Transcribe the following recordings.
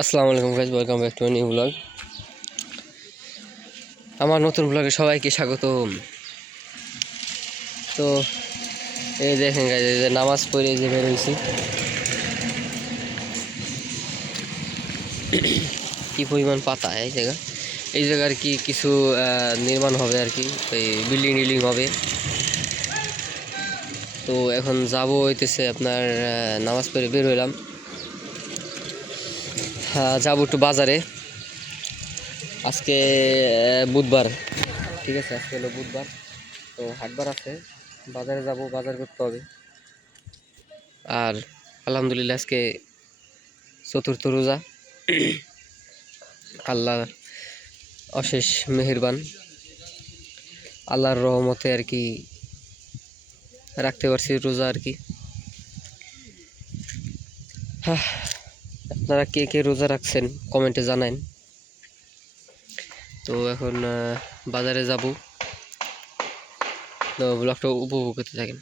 আসসালামু আলাইকুম guys, welcome back to new blog. আমার নতুন ব্লগে সবাইকে স্বাগতম। তো এই দেখেন গাইস, এই যে নামাজ পড়ে যে বের হয়েছি, কি পরিমাণ পাতা এই জায়গা আর কি কিছু নির্মাণ হবে আর কি, এই বিল্ডিং হবে। তো এখন যাবো হইতেছে আপনার নামাজ পড়ে বের হইলাম, যাবো একটু বাজারে। আজকে বুধবার, ঠিক আছে, আজকে হলো বুধবার, তো হাটবার আছে, বাজারে যাব, বাজার করতে হবে। আর আলহামদুলিল্লাহ আজকে চতুর্থ রোজা, আল্লাহ অশেষ মেহেরবান, আল্লাহর রহমতে আর কি রাখতে পারছি রোজা আর কি। আপনারা কে কে রোজা রাখছেন কমেন্টে জানান। তো এখন বাজারে যাব, তো ব্লগটা উপভোগ করতে থাকেন।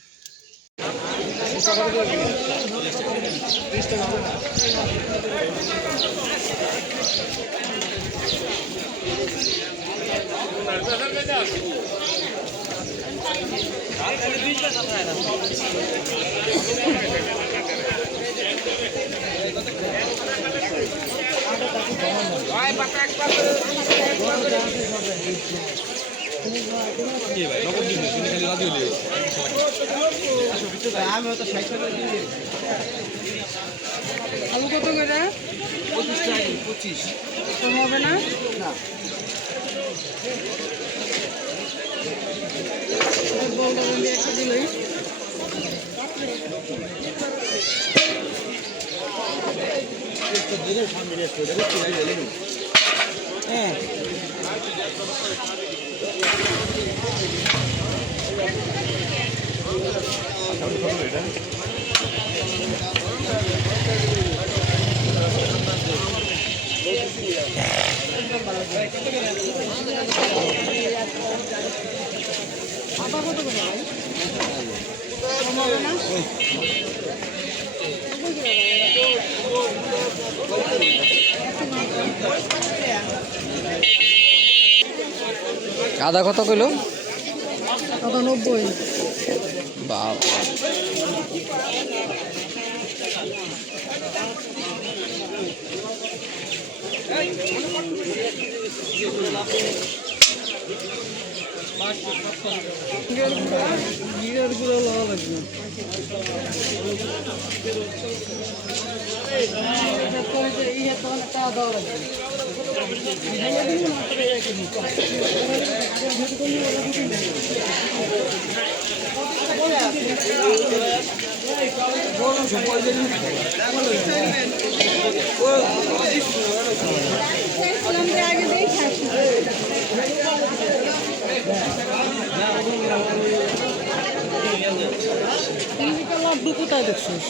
আলু কত করে? 25 কম হবে না? না, একটা দিলেই হ্যাঁ। আদা কত করে ভাই? কম হবে না? আদা কত কিলো? আদা 90। বাবা, জিরার গুঁড়ো লাগা লাগবে। এই হাতে অনেকটা আদা লাগবে। লাড্ডু কোথায় দেখছিস?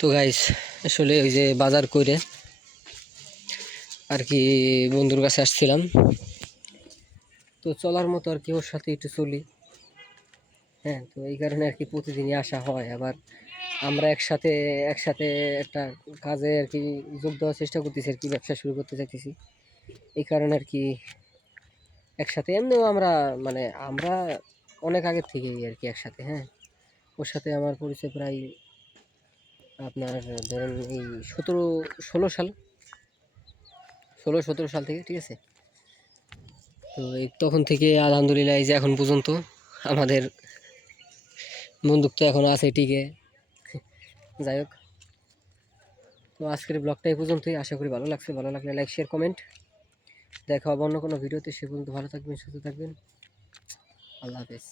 তো গাইস, আসলে ওই যে বাজার করে আর কি বন্ধুর কাছে আসছিলাম, তো চলার মতো আর কি ওর সাথে একটু চলি। হ্যাঁ, তো এই কারণে আর কি প্রতিদিনই আসা হয়। আবার আমরা একসাথে একসাথে একটা কাজে আর কি যোগ দেওয়ার চেষ্টা করতেছি আর কি, ব্যবসা শুরু করতে চাইতেছি। এই কারণে আর কি একসাথে এমনিও আমরা মানে আমরা অনেক আগের থেকেই আর কি একসাথে। হ্যাঁ, ওর সাথে আমার পরিচয় প্রায় আপনার ধরেন এই 17-16 সাল, 16-17 সাল থেকে, ঠিক আছে। তো এই তখন থেকে আলহামদুলিল্লাহ এই যে এখন পর্যন্ত আমাদের বন্ধুত্ব এখন আছে টিকে। যাই হোক, তো আজকের ব্লগটা এই পর্যন্তই। আশা করি ভালো লাগছে। ভালো লাগলে লাইক, শেয়ার, কমেন্ট। দেখা হবে অন্য কোনো ভিডিওতে। সে পর্যন্ত ভালো থাকবেন, সুস্থ থাকবেন। আল্লাহ হাফেজ।